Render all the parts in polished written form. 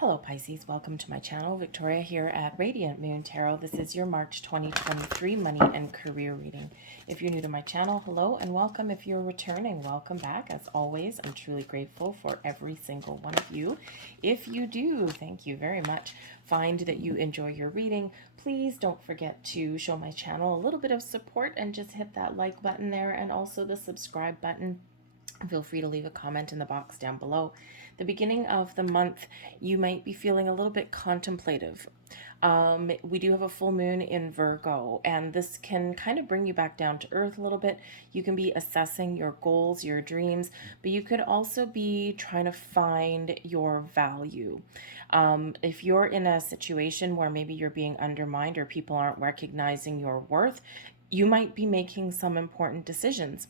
Hello Pisces, welcome to my channel. Victoria here at Radiant Moon Tarot. This is your March 2023 money and career reading. If you're new to my channel, hello and welcome. If you're returning, welcome back. As always, I'm truly grateful for every single one of you. If you do, thank you very much. Find that you enjoy your reading. Please don't forget to show my channel a little bit of support and just hit that like button there and also the subscribe button. Feel free to leave a comment in the box down below. The beginning of the month, you might be feeling a little bit contemplative. We do have a full moon in Virgo, and this can kind of bring you back down to earth a little bit. You can be assessing your goals, your dreams, but you could also be trying to find your value. If you're in a situation where maybe you're being undermined or people aren't recognizing your worth, you might be making some important decisions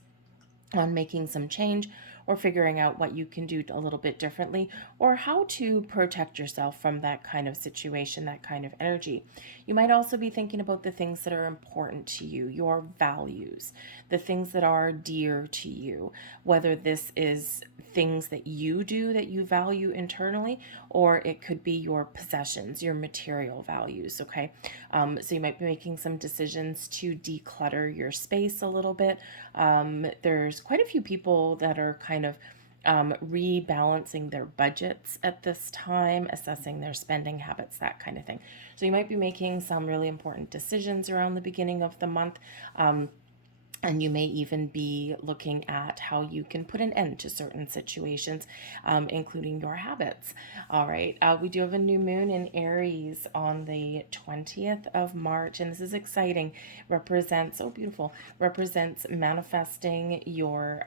on making some change or figuring out what you can do a little bit differently or how to protect yourself from that kind of situation, that kind of energy. You might also be thinking about the things that are important to you, your values, the things that are dear to you, whether this is things that you do that you value internally, or it could be your possessions, your material values, okay? So you might be making some decisions to declutter your space a little bit. There's quite a few people that are kind of rebalancing their budgets at this time, assessing their spending habits, that kind of thing. So you might be making some really important decisions around the beginning of the month. And you may even be looking at how you can put an end to certain situations, including your habits. All right. We do have a new moon in Aries on the 20th of March, and this is exciting. Represents, oh, beautiful, represents manifesting your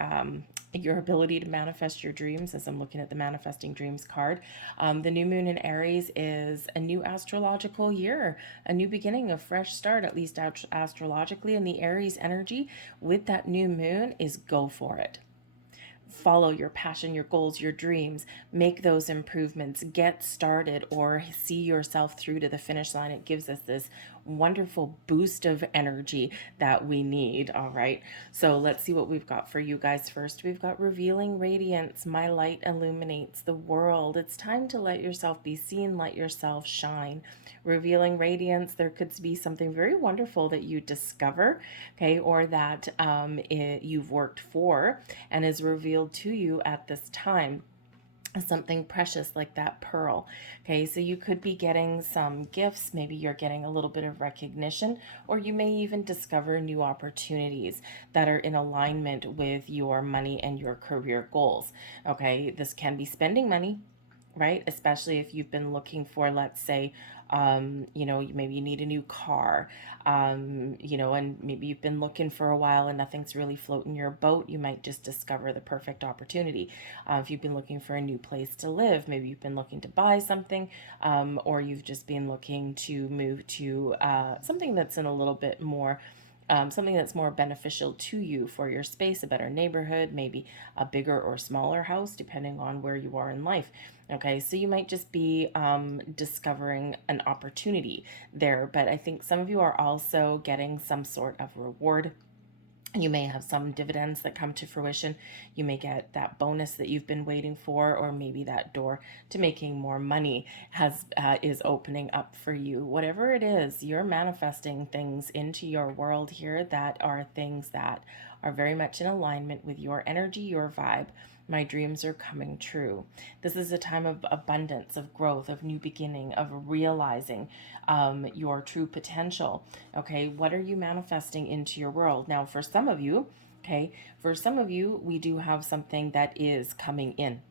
ability to manifest your dreams, as I'm looking at the manifesting dreams card. The new moon in Aries is a new astrological year, a new beginning, a fresh start, at least astrologically. And the Aries energy with that new moon is go for it. Follow your passion, your goals, your dreams, make those improvements, get started, or see yourself through to the finish line. It gives us this wonderful boost of energy that we need. All right, so let's see what we've got for you guys. First, we've got revealing radiance. My light illuminates the world. It's time to let yourself be seen, let yourself shine. Revealing radiance, there could be something very wonderful that you discover, okay, or that you've worked for and is revealed to you at this time. Something precious like that pearl. Okay, so you could be getting some gifts. Maybe you're getting a little bit of recognition, or you may even discover new opportunities that are in alignment with your money and your career goals. Okay, this can be spending money, right? Especially if you've been looking for, let's say, maybe you need a new car, and maybe you've been looking for a while and nothing's really floating your boat. You might just discover the perfect opportunity. If you've been looking for a new place to live, maybe you've been looking to buy something, or you've just been looking to move to something that's in a little bit more something that's more beneficial to you for your space, a better neighborhood, maybe a bigger or smaller house, depending on where you are in life. Okay, so you might just be discovering an opportunity there, but I think some of you are also getting some sort of reward. You may have some dividends that come to fruition. You may get that bonus that you've been waiting for, or maybe that door to making more money is opening up for you. Whatever it is, you're manifesting things into your world here that are things that are very much in alignment with your energy, your vibe. My dreams are coming true. This is a time of abundance, of growth, of new beginning, of realizing your true potential. Okay, what are you manifesting into your world? Now, for some of you, we do have something that is coming in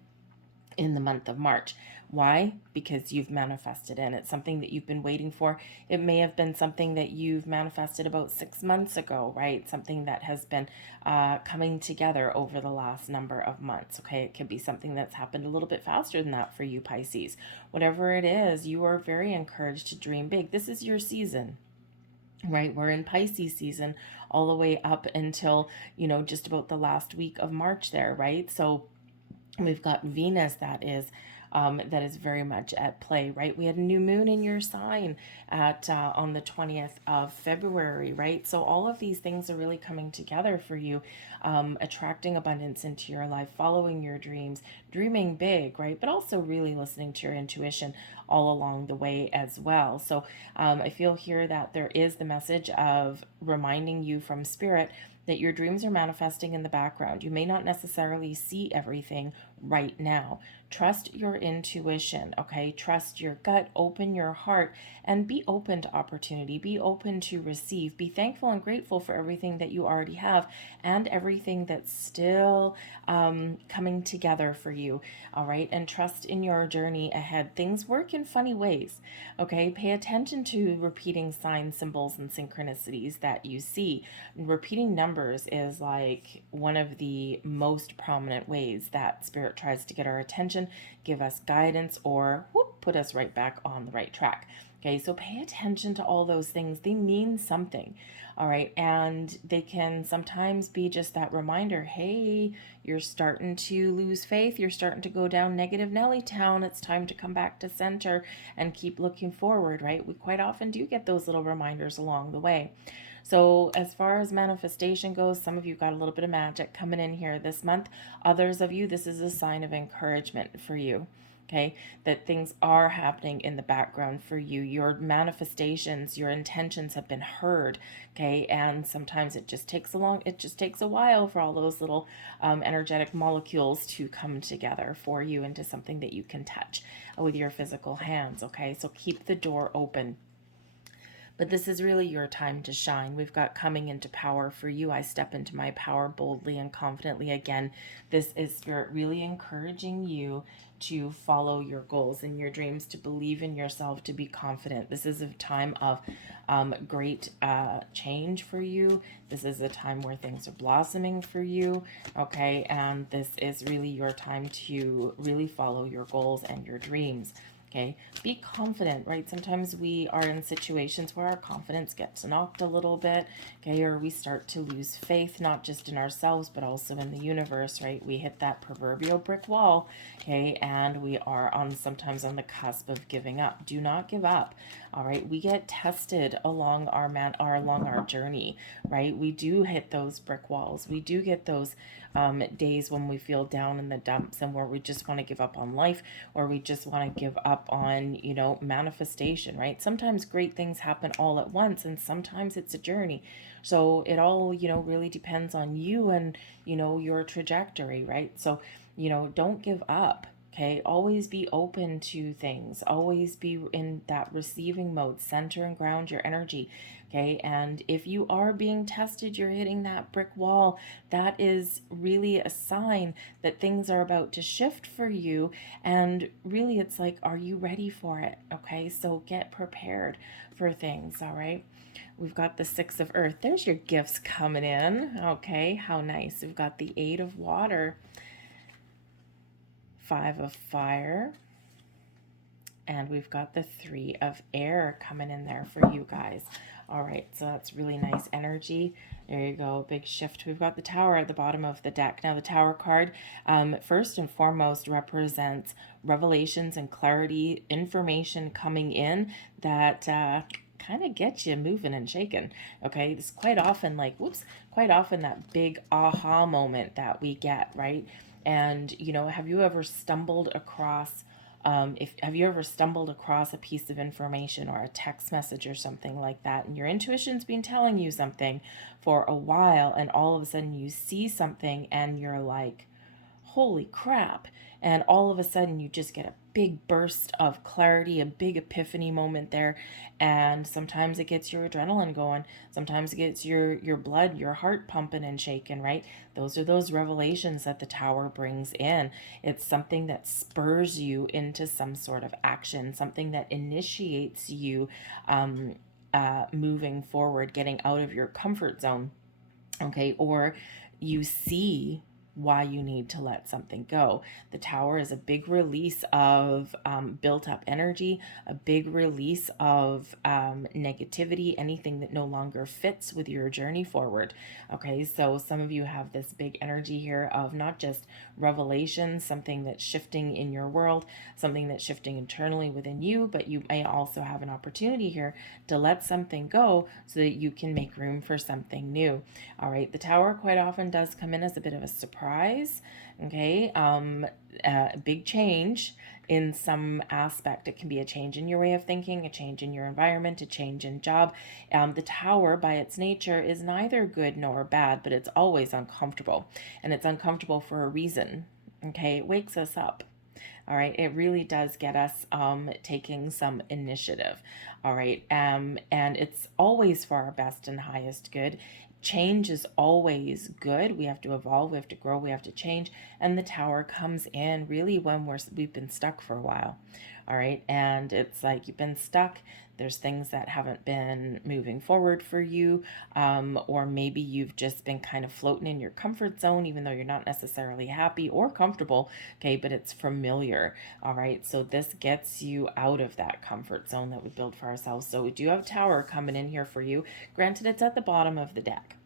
the month of March. Why? Because you've manifested in. It's something that you've been waiting for. It may have been something that you've manifested about 6 months ago, right? Something that has been coming together over the last number of months, okay? It could be something that's happened a little bit faster than that for you, Pisces. Whatever it is, you are very encouraged to dream big. This is your season. Right, we're in Pisces season all the way up until, just about the last week of March there, right? So we've got Venus that is that is very much at play, right? We had a new moon in your sign at on the 20th of February, right? So all of these things are really coming together for you, attracting abundance into your life, following your dreams, dreaming big, right? But also really listening to your intuition all along the way as well. So I feel here that there is the message of reminding you from spirit that your dreams are manifesting in the background. You may not necessarily see everything right now. Trust your intuition, okay? Trust your gut, open your heart, and be open to opportunity. Be open to receive. Be thankful and grateful for everything that you already have and everything that's still coming together for you, all right? And trust in your journey ahead. Things work in funny ways, okay? Pay attention to repeating signs, symbols, and synchronicities that you see. Repeating numbers is like one of the most prominent ways that spirit tries to get our attention, give us guidance, or whoop, put us right back on the right track. Okay, so pay attention to all those things. They mean something, all right? And they can sometimes be just that reminder, hey, you're starting to lose faith. You're starting to go down negative Nelly town. It's time to come back to center and keep looking forward, right? We quite often do get those little reminders along the way. So as far as manifestation goes, some of you got a little bit of magic coming in here this month. Others of you, this is a sign of encouragement for you. Okay, that things are happening in the background for you. Your manifestations, your intentions have been heard. Okay, and sometimes it just takes a while for all those little energetic molecules to come together for you into something that you can touch with your physical hands. Okay, so keep the door open. But this is really your time to shine. We've got coming into power for you. I step into my power boldly and confidently. Again, this is spirit really encouraging you to follow your goals and your dreams, to believe in yourself, to be confident. This is a time of great change for you. This is a time where things are blossoming for you, okay? And this is really your time to really follow your goals and your dreams. Okay, be confident, right? Sometimes we are in situations where our confidence gets knocked a little bit, okay, or we start to lose faith, not just in ourselves, but also in the universe, right? We hit that proverbial brick wall, okay, and we are sometimes on the cusp of giving up. Do not give up, all right? We get tested along our journey, right? We do hit those brick walls. We do get those days when we feel down in the dumps and where we just want to give up on life, or we just want to give up on, manifestation, right? Sometimes great things happen all at once, and sometimes it's a journey. So it all, really depends on you and, your trajectory, right? So, don't give up. Okay, always be open to things. Always be in that receiving mode. Center and ground your energy. Okay, and if you are being tested, you're hitting that brick wall, that is really a sign that things are about to shift for you. And really, it's like, are you ready for it? Okay, so get prepared for things, all right? We've got the Six of Earth. There's your gifts coming in. Okay, how nice. We've got the Eight of Water, Five of Fire, and we've got the Three of Air coming in there for you guys. All right, so that's really nice energy. There you go, big shift. We've got the Tower at the bottom of the deck. Now the Tower card, first and foremost, represents revelations and clarity, information coming in that kind of gets you moving and shaking. Okay, it's quite often that big aha moment that we get, right? And have you ever stumbled across have you ever stumbled across a piece of information or a text message or something like that, and your intuition's been telling you something for a while, and all of a sudden you see something and you're like, holy crap, and all of a sudden you just get a big burst of clarity, a big epiphany moment there. And sometimes it gets your adrenaline going, sometimes it gets your blood, your heart pumping and shaking, right? Those are those revelations that the Tower brings in. It's something that spurs you into some sort of action, something that initiates you moving forward, getting out of your comfort zone, okay? Or you see why you need to let something go. The Tower is a big release of built up energy, a big release of negativity, anything that no longer fits with your journey forward. Okay, so some of you have this big energy here of not just revelation, something that's shifting in your world, something that's shifting internally within you, but you may also have an opportunity here to let something go so that you can make room for something new. All right, the Tower quite often does come in as a bit of a surprise. Okay, big change in some aspect. It can be a change in your way of thinking, a change in your environment, a change in job. The Tower, by its nature, is neither good nor bad, but it's always uncomfortable, and it's uncomfortable for a reason. Okay, it wakes us up. All right, it really does get us taking some initiative. All right, and it's always for our best and highest good. Change is always good. We have to evolve, we have to grow, we have to change. And the Tower comes in really when we've been stuck for a while. All right, and it's like you've been stuck. There's things that haven't been moving forward for you, or maybe you've just been kind of floating in your comfort zone, even though you're not necessarily happy or comfortable. Okay, but it's familiar. All right, so this gets you out of that comfort zone that we build for ourselves. So we do have Tower coming in here for you. Granted, it's at the bottom of the deck.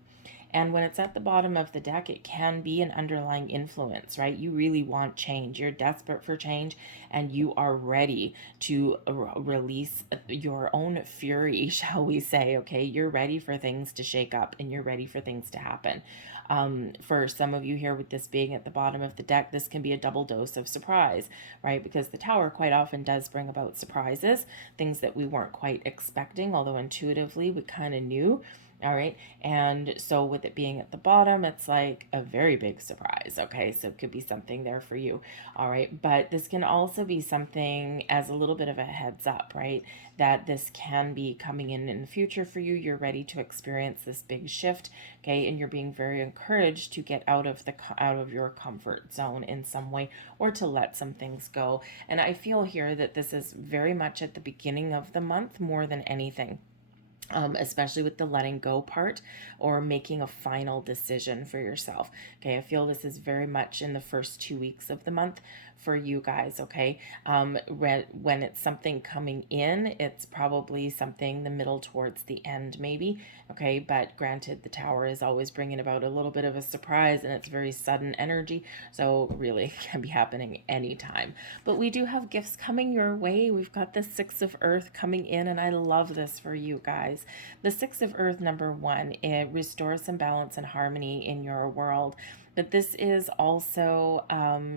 And when it's at the bottom of the deck, it can be an underlying influence, right? You really want change. You're desperate for change, and you are ready to release your own fury, shall we say, okay? You're ready for things to shake up, and you're ready for things to happen. For some of you here, with this being at the bottom of the deck, this can be a double dose of surprise, right? Because the Tower quite often does bring about surprises, things that we weren't quite expecting, although intuitively we kind of knew. All right. And so with it being at the bottom, it's like a very big surprise. Okay. So it could be something there for you. All right. But this can also be something as a little bit of a heads up, right? That this can be coming in the future for you. You're ready to experience this big shift. Okay. And you're being very encouraged to get out of your comfort zone in some way, or to let some things go. And I feel here that this is very much at the beginning of the month more than anything. Especially with the letting go part, or making a final decision for yourself. Okay, I feel this is very much in the first 2 weeks of the month for you guys. Okay, when it's something coming in, it's probably something the middle towards the end, maybe. Okay, but granted, the Tower is always bringing about a little bit of a surprise, and it's very sudden energy, so really can be happening anytime. But we do have gifts coming your way. We've got the Six of Earth coming in, and I love this for you guys. The Six of Earth, number one, it restores some balance and harmony in your world. But this is also,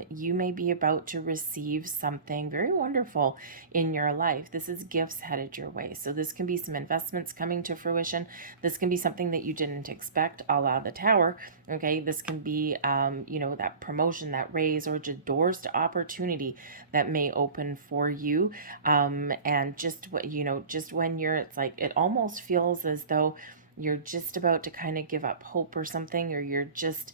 you may be about to receive something very wonderful in your life. This is gifts headed your way. So this can be some investments coming to fruition. This can be something that you didn't expect, a la the Tower. Okay, this can be, that promotion, that raise, or just doors to opportunity that may open for you. And just when it's like, it almost feels as though you're just about to kind of give up hope or something, or you're just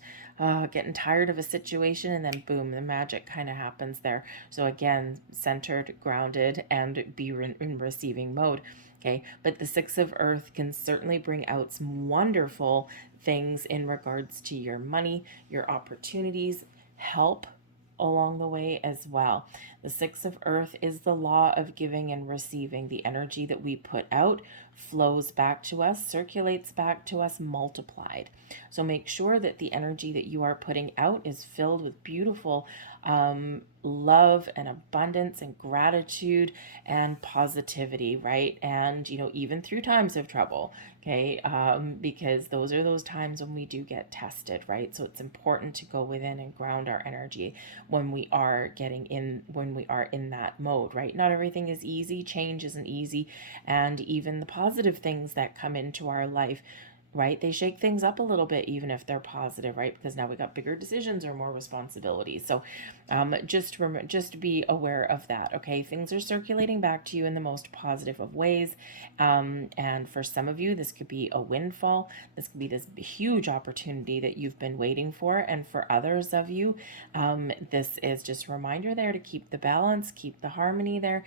getting tired of a situation, and then boom, the magic kind of happens there. So again, centered, grounded, and be in receiving mode. Okay, but the Six of Earth can certainly bring out some wonderful things in regards to your money, your opportunities, help along the way as well. The Six of Earth is the law of giving and receiving. The energy that we put out flows back to us, circulates back to us multiplied. So make sure that the energy that you are putting out is filled with beautiful love and abundance and gratitude and positivity, right? And, even through times of trouble, okay? Because those are those times when we do get tested, right? So it's important to go within and ground our energy when we are in that mode, right? Not everything is easy. Change isn't easy. And even the positive things that come into our life, right? They shake things up a little bit, even if they're positive, right? Because now we got bigger decisions or more responsibilities. So just be aware of that, okay? Things are circulating back to you in the most positive of ways. And for some of you, this could be a windfall. This could be this huge opportunity that you've been waiting for. And for others of you, this is just a reminder there to keep the balance, keep the harmony there,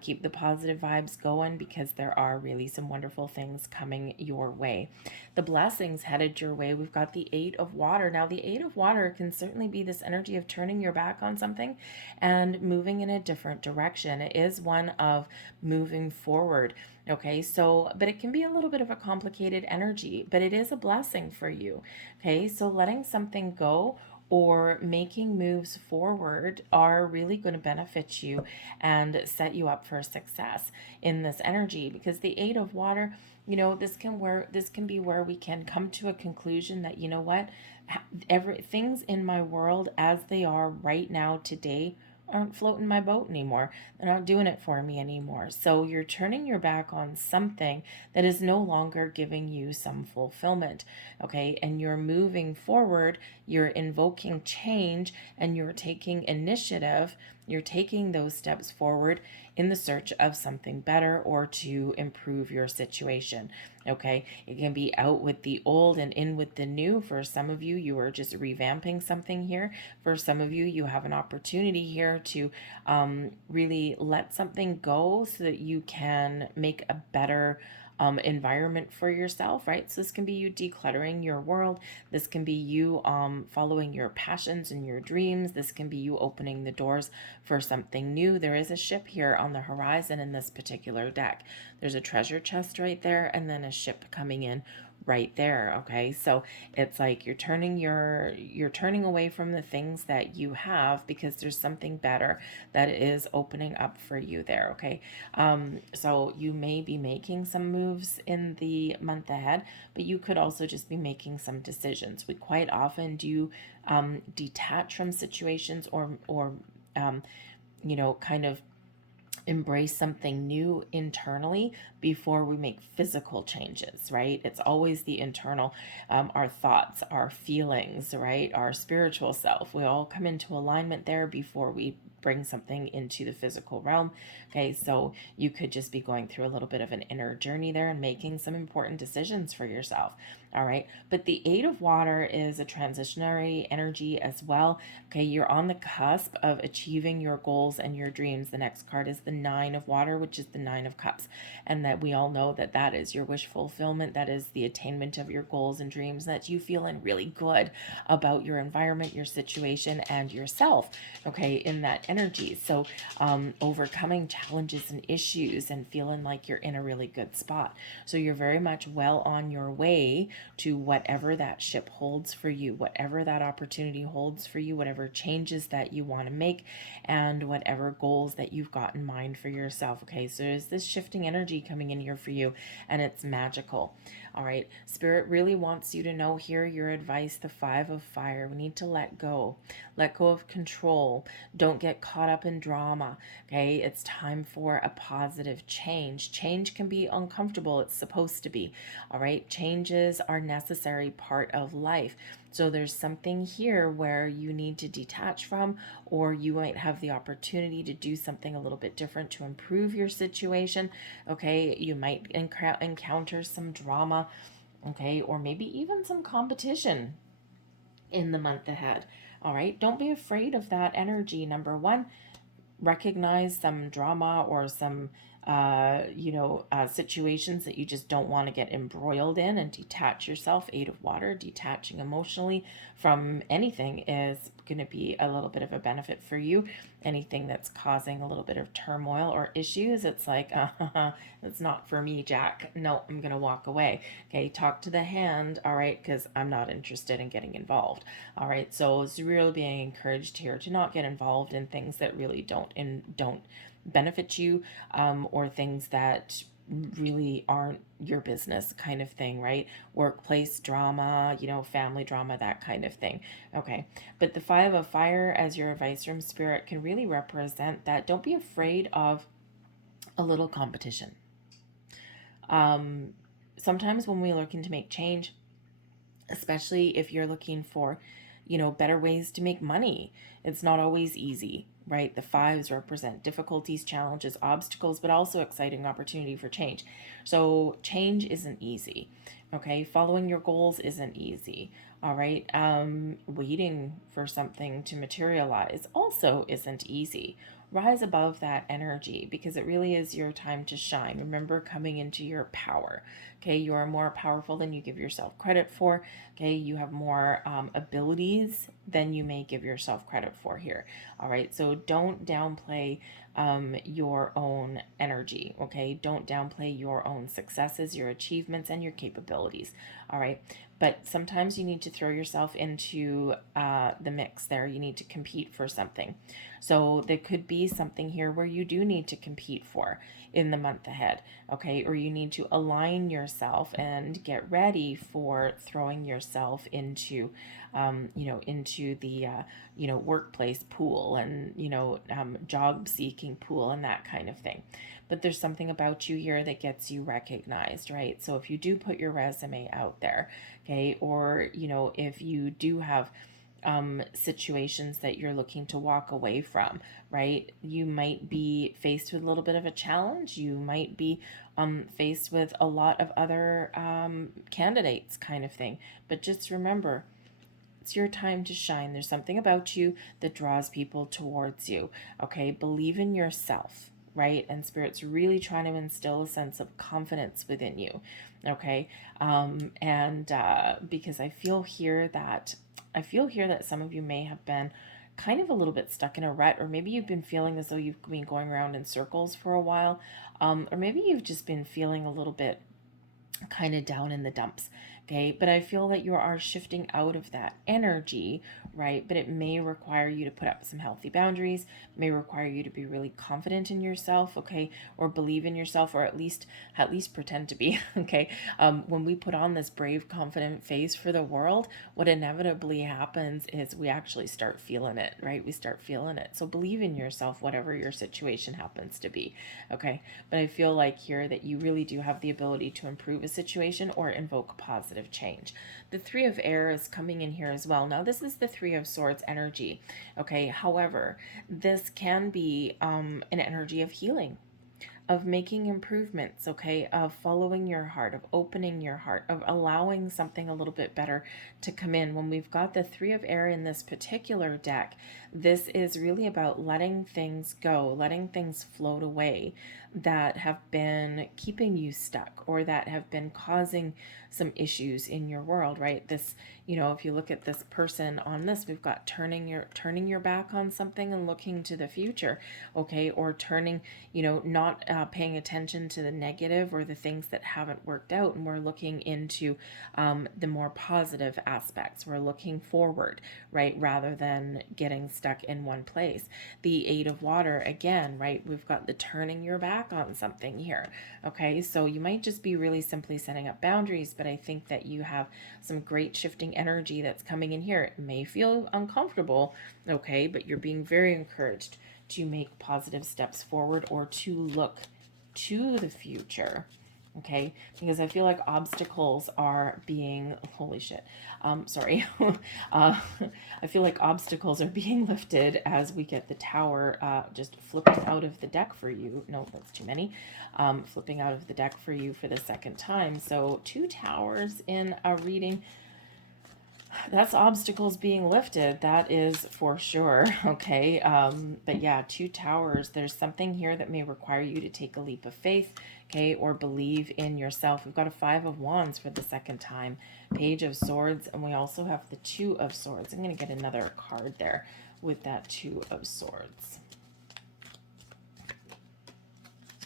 keep the positive vibes going, because there are really some wonderful things coming your way. the blessings headed your way. We've got the Eight of Water. Now, the Eight of Water can certainly be this energy of turning your back on something and moving in a different direction. It is one of moving forward. Okay, so, but it can be a little bit of a complicated energy, but it is a blessing for you. Okay, so letting something go or making moves forward are really going to benefit you and set you up for success in this energy, because the Eight of Water, this can be where we can come to a conclusion that, you know what, things in my world as they are right now today aren't floating my boat anymore. They're not doing it for me anymore. So you're turning your back on something that is no longer giving you some fulfillment. Okay. And you're moving forward, you're invoking change, and you're taking initiative. You're taking those steps forward in the search of something better or to improve your situation. Okay, it can be out with the old and in with the new. For some of you, you are just revamping something here. For some of you, you have an opportunity here to really let something go so that you can make a better environment for yourself, right? So this can be you decluttering your world. This can be you following your passions and your dreams. This can be you opening the doors for something new. There is a ship here on the horizon in this particular deck. There's a treasure chest right there, and then a ship coming in right there. Okay, so it's like you're turning away from the things that you have because there's something better that is opening up for you there. Okay, so you may be making some moves in the month ahead, but you could also just be making some decisions. We quite often do detach from situations or kind of embrace something new internally before we make physical changes, right? It's always the internal, our thoughts, our feelings, right? Our spiritual self. We all come into alignment there before we bring something into the physical realm. Okay, so you could just be going through a little bit of an inner journey there and making some important decisions for yourself. All right, but the Eight of Water is a transitionary energy as well. Okay, you're on the cusp of achieving your goals and your dreams. The next card is the Nine of Water, which is the Nine of Cups, and that we all know that that is your wish fulfillment. That is the attainment of your goals and dreams, that you feeling really good about your environment, your situation, and yourself. Okay, in that energy. So overcoming challenges and issues and feeling like you're in a really good spot. So you're very much well on your way to whatever that ship holds for you, whatever that opportunity holds for you, whatever changes that you want to make, and whatever goals that you've got in mind for yourself. Okay, so there's this shifting energy coming in here for you, and it's magical. All right, Spirit really wants you to know here your advice, the Five of Fire. We need to let go of control. Don't get caught up in drama. Okay, it's time for a positive change. Change can be uncomfortable. It's supposed to be. All right, changes are necessary part of life. So there's something here where you need to detach from, or you might have the opportunity to do something a little bit different to improve your situation. Okay, you might encounter some drama, okay, or maybe even some competition in the month ahead. All right, don't be afraid of that energy. Number one, recognize some drama or some situations that you just don't want to get embroiled in, and detach yourself. Eight of Water, detaching emotionally from anything is going to be a little bit of a benefit for you. Anything that's causing a little bit of turmoil or issues, it's like, it's not for me, Jack. No, I'm going to walk away. Okay, talk to the hand, all right, because I'm not interested in getting involved. All right, so it's really being encouraged here to not get involved in things that really don't benefit you, or things that really aren't your business, kind of thing, right? Workplace drama, family drama, that kind of thing. Okay, but the Five of Fire as your advice from Spirit can really represent that. Don't be afraid of a little competition. Sometimes when we're looking to make change, especially if you're looking for better ways to make money, it's not always easy, right? The fives represent difficulties, challenges, obstacles, but also exciting opportunity for change. So change isn't easy, okay? Following your goals isn't easy, all right? Waiting for something to materialize also isn't easy, rise above that energy, because it really is your time to shine. Remember, coming into your power. Okay, you are more powerful than you give yourself credit for. Okay, you have more abilities than you may give yourself credit for here. All right, so don't downplay your own energy. Okay, don't downplay your own successes, your achievements, and your capabilities. All right, but sometimes you need to throw yourself into the mix there. You need to compete for something. So there could be something here where you do need to compete for in the month ahead, okay? Or you need to align yourself and get ready for throwing yourself into, into the, workplace pool and, job seeking pool and that kind of thing. But there's something about you here that gets you recognized, right? So if you do put your resume out there, okay, or, if you do have situations that you're looking to walk away from, right? You might be faced with a little bit of a challenge. You might be faced with a lot of other candidates, kind of thing. But just remember, it's your time to shine. There's something about you that draws people towards you. Okay, believe in yourself, right? And Spirit's really trying to instill a sense of confidence within you. Okay, because I feel here that some of you may have been kind of a little bit stuck in a rut, or maybe you've been feeling as though you've been going around in circles for a while, or maybe you've just been feeling a little bit kind of down in the dumps. Okay, but I feel that you are shifting out of that energy, right? But it may require you to put up some healthy boundaries, may require you to be really confident in yourself, okay, or believe in yourself, or at least pretend to be. Okay, when we put on this brave, confident face for the world, what inevitably happens is we actually start feeling it, right? We start feeling it. So believe in yourself, whatever your situation happens to be. Okay, but I feel like here that you really do have the ability to improve a situation or invoke positive change. The Three of Air is coming in here as well. Now, this is the Three of Swords energy. Okay, however, this can be an energy of healing, of making improvements, okay, of following your heart, of opening your heart, of allowing something a little bit better to come in. When we've got the Three of Air in this particular deck, this is really about letting things go, letting things float away that have been keeping you stuck, or that have been causing some issues in your world, right? This, if you look at this person on this, we've got turning your back on something and looking to the future, okay, or turning, not paying attention to the negative or the things that haven't worked out, and we're looking into the more positive aspects. We're looking forward, right, rather than getting stuck in one place. The Eight of Water, again, right, we've got the turning your back on something here, okay? So you might just be really simply setting up boundaries, but I think that you have some great shifting energy that's coming in here. It may feel uncomfortable, okay, but you're being very encouraged to make positive steps forward, or to look to the future, okay? Because I feel like obstacles are being, holy shit, sorry. I feel like obstacles are being lifted as we get the Tower just flipping out of the deck for you. No, that's too many. Flipping out of the deck for you for the second time. So 2 Towers in a reading. That's obstacles being lifted. That is for sure. Okay. But yeah, 2 Towers. There's something here that may require you to take a leap of faith, okay, or believe in yourself. We've got a 5 of Wands for the second time, Page of Swords, and we also have the 2 of Swords. I'm going to get another card there with that 2 of Swords.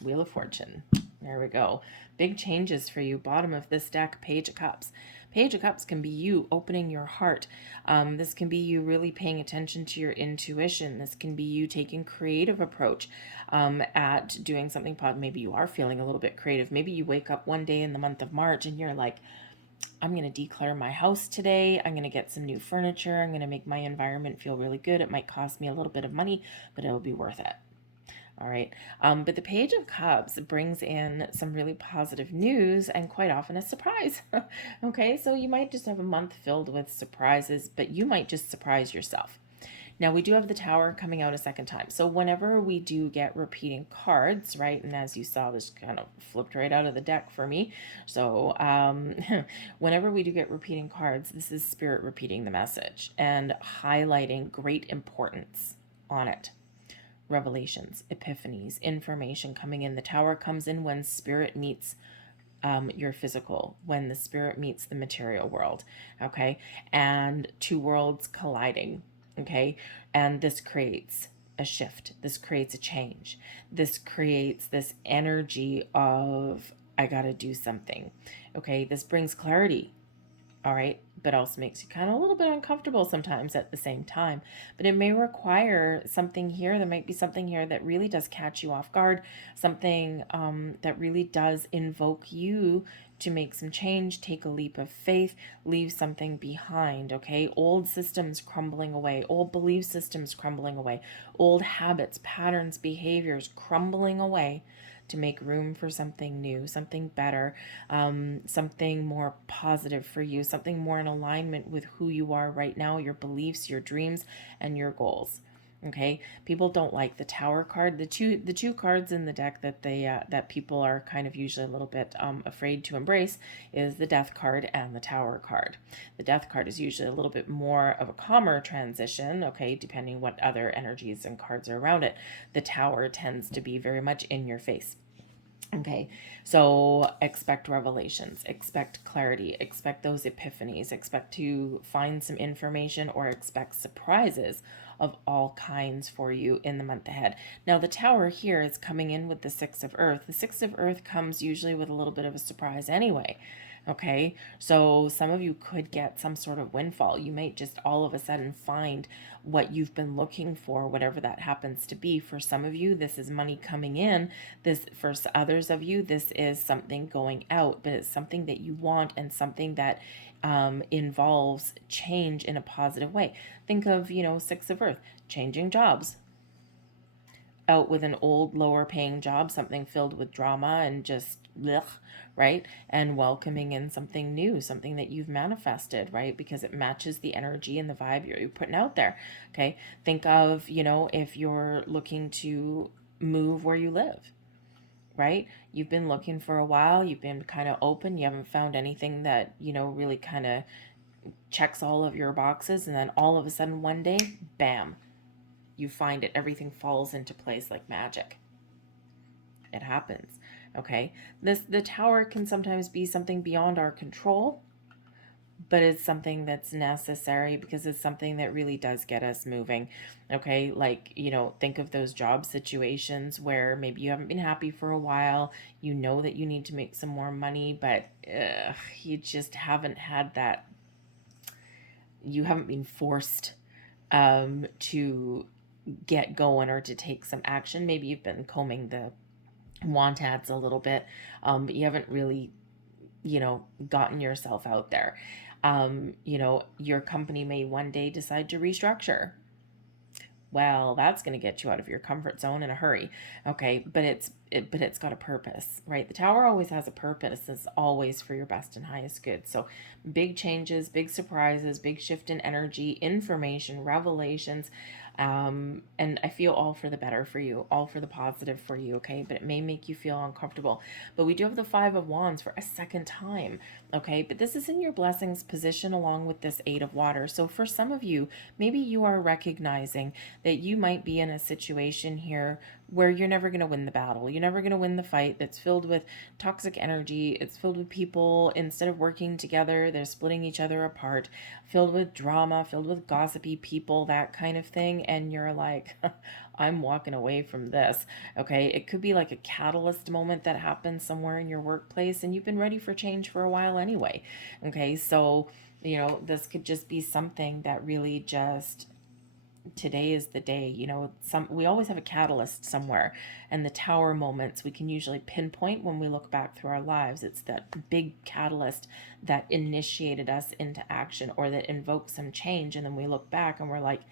Wheel of Fortune. There we go. Big changes for you. Bottom of this deck, Page of Cups. Page of Cups can be you opening your heart. This can be you really paying attention to your intuition. This can be you taking creative approach at doing something. Maybe you are feeling a little bit creative. Maybe you wake up one day in the month of March and you're like, I'm going to declare my house today. I'm going to get some new furniture. I'm going to make my environment feel really good. It might cost me a little bit of money, but it'll be worth it. All right. But the Page of Cups brings in some really positive news and quite often a surprise. Okay. So you might just have a month filled with surprises, but you might just surprise yourself. Now we do have the Tower coming out a second time. So whenever we do get repeating cards, right? And as you saw, this kind of flipped right out of the deck for me. So whenever we do get repeating cards, this is Spirit repeating the message and highlighting great importance on it. revelations, epiphanies, information coming in. The Tower comes in when spirit meets your physical, when the spirit meets the material world, okay? And two worlds colliding, okay? And this creates a shift. This creates a change. This creates this energy of, I gotta do something, okay? This brings clarity, all right, but also makes you kind of a little bit uncomfortable sometimes at the same time. But it may require something here. There might be something here that really does catch you off guard, something that really does invoke you to make some change, take a leap of faith, leave something behind, okay? Old systems crumbling away, old belief systems crumbling away, old habits, patterns, behaviors crumbling away to make room for something new, something better, something more positive for you, something more in alignment with who you are right now, your beliefs, your dreams, and your goals. Okay, people don't like the Tower card. The two cards in the deck that that people are kind of usually a little bit afraid to embrace is the Death card and the Tower card. The Death card is usually a little bit more of a calmer transition, okay, depending what other energies and cards are around it. The Tower tends to be very much in your face. Okay, so expect revelations, expect clarity, expect those epiphanies, expect to find some information, or expect surprises of all kinds for you in the month ahead. Now, the Tower here is coming in with the Six of Earth. The Six of Earth comes usually with a little bit of a surprise anyway. Okay, so some of you could get some sort of windfall. You might just all of a sudden find what you've been looking for, whatever that happens to be. For some of you, this is money coming in. This, for others of you, this is something going out, but it's something that you want and something that involves change in a positive way. Think of, Six of Earth, changing jobs, out with an old lower paying job, something filled with drama and just blech, right? And welcoming in something new, something that you've manifested, right? Because it matches the energy and the vibe you're putting out there. Okay. Think of, if you're looking to move where you live, right? You've been looking for a while, you've been kind of open, you haven't found anything that, really kind of checks all of your boxes, and then all of a sudden one day, bam, you find it, everything falls into place like magic. It happens. Okay, the Tower can sometimes be something beyond our control, but it's something that's necessary because it's something that really does get us moving. Okay, like, think of those job situations where maybe you haven't been happy for a while, that you need to make some more money, but you just haven't had that, you haven't been forced to get going or to take some action. Maybe you've been combing the want ads a little bit, but you haven't really, gotten yourself out there. Your company may one day decide to restructure. Well, that's going to get you out of your comfort zone in a hurry. Okay, but it's got a purpose, right? The Tower always has a purpose. It's always for your best and highest good. So big changes, big surprises, big shift in energy, information, revelations, and I feel all for the better for you, all for the positive for you, okay? But it may make you feel uncomfortable. But we do have the Five of Wands for a second time, okay? But this is in your blessings position along with this Eight of Water. So for some of you, maybe you are recognizing that you might be in a situation here where you're never going to win the battle. You're never going to win the fight that's filled with toxic energy. It's filled with people, instead of working together, they're splitting each other apart, filled with drama, filled with gossipy people, that kind of thing. And you're like, I'm walking away from this. Okay. It could be like a catalyst moment that happens somewhere in your workplace, and you've been ready for change for a while anyway. Okay. So, this could just be something that really just, today is the day. We always have a catalyst somewhere, and the Tower moments we can usually pinpoint when we look back through our lives. It's that big catalyst that initiated us into action or that invoked some change, and then we look back and we're like,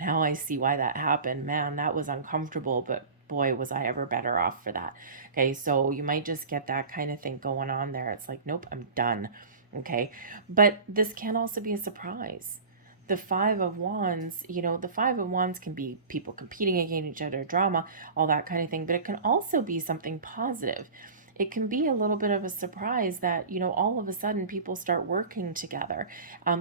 now I see why that happened. Man, that was uncomfortable, but boy, was I ever better off for that. Okay, so you might just get that kind of thing going on there. It's like, nope, I'm done. Okay, but this can also be a surprise. The Five of Wands, the Five of Wands can be people competing against each other, drama, all that kind of thing, but it can also be something positive. it can be a little bit of a surprise that, you know, all of a sudden people start working together.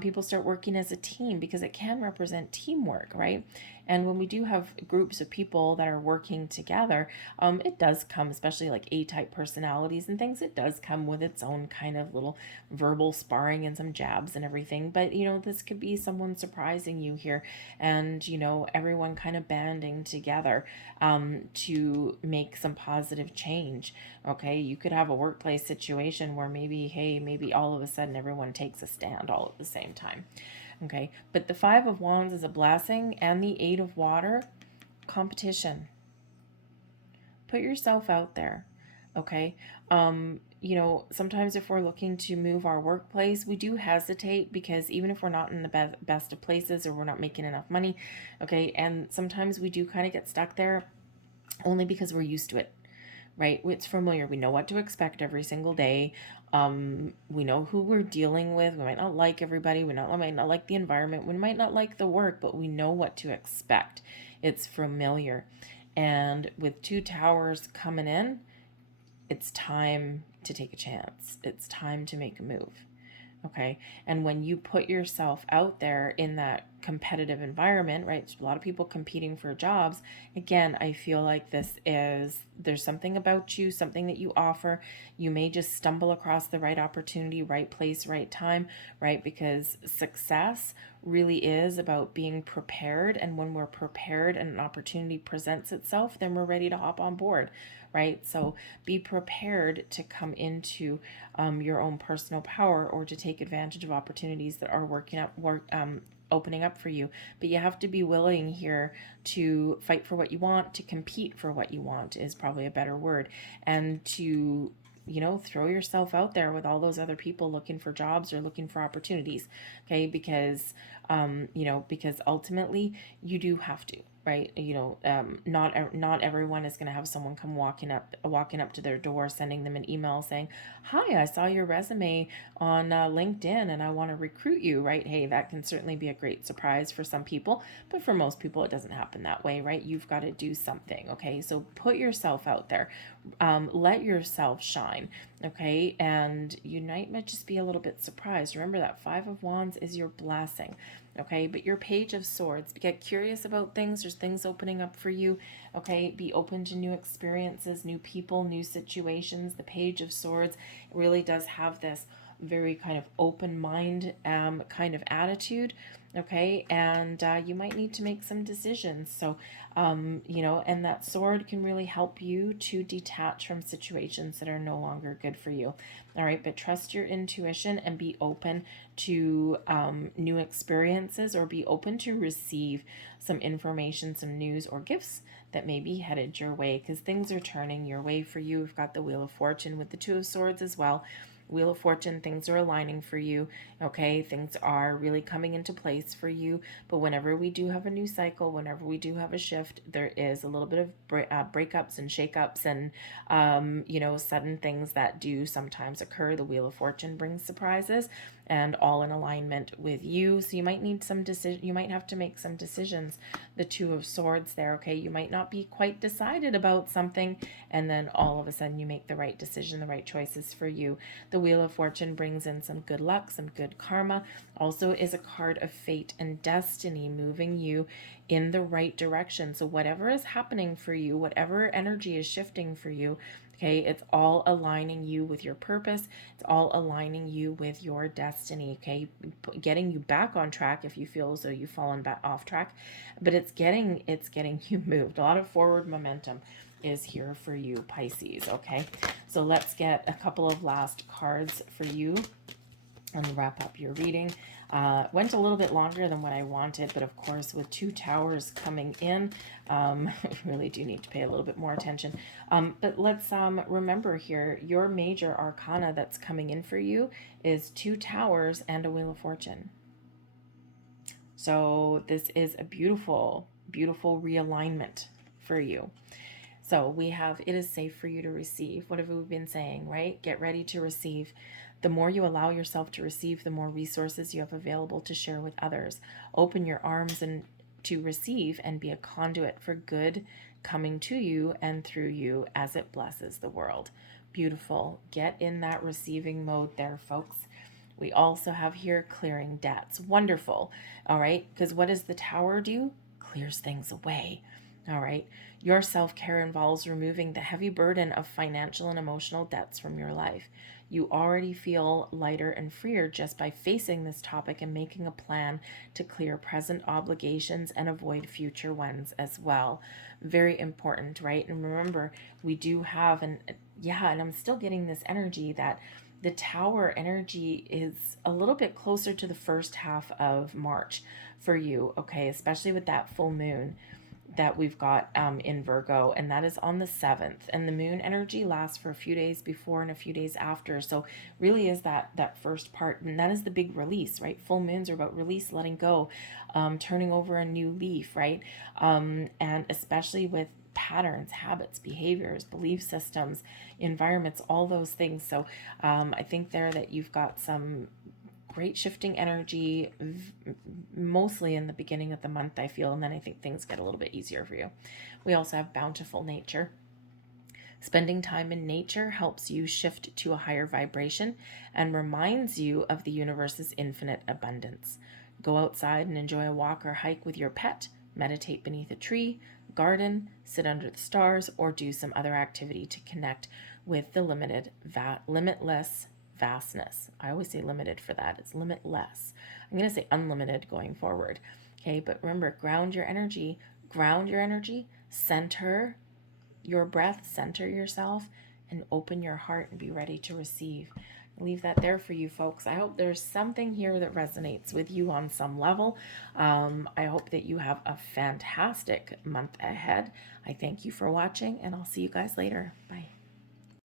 People start working as a team, because it can represent teamwork, right? And when we do have groups of people that are working together, it does come, especially like A-type personalities and things, it does come with its own kind of little verbal sparring and some jabs and everything. But, you know, this could be someone surprising you here, and, you know, everyone kind of banding together to make some positive change. Okay, you could have a workplace situation where maybe, hey, maybe all of a sudden everyone takes a stand all at the same time. Okay, but the Five of Wands is a blessing, and the Eight of Water, competition. Put yourself out there. Okay, you know, sometimes if we're looking to move our workplace, we do hesitate, because even if we're not in the best of places, or we're not making enough money, okay, and sometimes we do kind of get stuck there only because we're used to it, right? It's familiar. We know what to expect every single day. We know who we're dealing with. We might not like everybody. Might not like the environment. We might not like the work, but we know what to expect. It's familiar. And with two towers coming in, it's time to take a chance. It's time to make a move. Okay. And when you put yourself out there in that competitive environment, right? There's a lot of people competing for jobs. Again, I feel like there's something about you, something that you offer. You may just stumble across the right opportunity, right place, right time, right? Because success really is about being prepared. And when we're prepared and an opportunity presents itself, then we're ready to hop on board, right? So be prepared to come into your own personal power, or to take advantage of opportunities that are opening up for you. But you have to be willing here to fight for what you want, to compete for what you want is probably a better word, and to, you know, throw yourself out there with all those other people looking for jobs or looking for opportunities. Okay, because you know, because ultimately you do have to, right? You know, not everyone is going to have someone come walking up to their door, sending them an email saying, "Hi, I saw your resume on LinkedIn and I want to recruit you," right? Hey, that can certainly be a great surprise for some people, but for most people, it doesn't happen that way, right? You've got to do something. Okay, so put yourself out there, let yourself shine. Okay, and you might just be a little bit surprised. Remember that Five of Wands is your blessing. Okay, but your Page of Swords, get curious about things. There's things opening up for you. Okay, be open to new experiences, new people, new situations. The Page of Swords really does have this very kind of open mind kind of attitude. Okay, and you might need to make some decisions. So you know, and that sword can really help you to detach from situations that are no longer good for you. All right, but trust your intuition and be open to new experiences, or be open to receive some information, some news, or gifts that may be headed your way, because things are turning your way for you. We've got the Wheel of Fortune with the Two of Swords as well. Wheel of Fortune, things are aligning for you. Okay, things are really coming into place for you. But whenever we do have a new cycle, whenever we do have a shift, there is a little bit of breakups and shakeups, and you know, sudden things that do sometimes occur. The Wheel of Fortune brings surprises, and all in alignment with you. So you might need some decision. You might have to make some decisions. The Two of Swords there. Okay, you might not be quite decided about something, and then all of a sudden you make the right decision, the right choices for you. The Wheel of Fortune brings in some good luck, some good karma. Also is a card of fate and destiny, moving you in the right direction. So whatever is happening for you, whatever energy is shifting for you, okay, it's all aligning you with your purpose. It's all aligning you with your destiny. Okay, getting you back on track if you feel as though you've fallen back off track, but it's getting you moved. A lot of forward momentum is here for you, Pisces. Okay, so let's get a couple of last cards for you and wrap up your reading. Went a little bit longer than what I wanted, but of course with two towers coming in, we really do need to pay a little bit more attention. But let's remember here, your major arcana that's coming in for you is two towers and a Wheel of Fortune. So this is a beautiful, beautiful realignment for you. So we have, it is safe for you to receive. What have we been saying, right? Get ready to receive. The more you allow yourself to receive, the more resources you have available to share with others. Open your arms and to receive, and be a conduit for good coming to you and through you as it blesses the world. Beautiful. Get in that receiving mode there, folks. We also have here clearing debts. Wonderful. All right. Because what does the Tower do? Clears things away. All right. Your self-care involves removing the heavy burden of financial and emotional debts from your life. You already feel lighter and freer just by facing this topic and making a plan to clear present obligations and avoid future ones as well. Very important, right? And remember, we do have, and I'm still getting this energy that the Tower energy is a little bit closer to the first half of March for you, okay? Especially with that full moon that we've got in Virgo, and that is on the 7th. And the moon energy lasts for a few days before and a few days after. So really is that first part, and that is the big release, right? Full moons are about release, letting go, turning over a new leaf, right? And especially with patterns, habits, behaviors, belief systems, environments, all those things. So I think there that you've got some great shifting energy, mostly in the beginning of the month, I feel, and then I think things get a little bit easier for you. We also have bountiful nature. Spending time in nature helps you shift to a higher vibration and reminds you of the universe's infinite abundance. Go outside and enjoy a walk or hike with your pet, meditate beneath a tree, garden, sit under the stars, or do some other activity to connect with the limitless vastness. I always say limited for that. It's limitless. I'm going to say unlimited going forward. Okay, but remember, ground your energy, center your breath, center yourself, and open your heart and be ready to receive. I'll leave that there for you folks. I hope there's something here that resonates with you on some level. I hope that you have a fantastic month ahead. I thank you for watching, and I'll see you guys later.